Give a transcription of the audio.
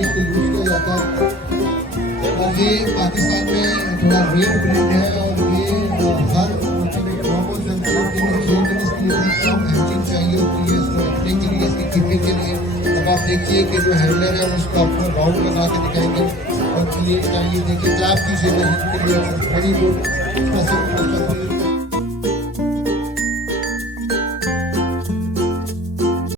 Technique को use किया जाता है। और ये पाकिस्तान में थोड़ा रेट ब्रीड है और ये हर नॉर्मल चाहिए होती है इसको रखने के लिए, इसकी कीपिंग के लिए। अब आप देखिए कि जो हैंडलर है उसको आपको राउंड लगा के दिखाएंगे और ये चाहिए देखिए क्लैप की वेरी गुड।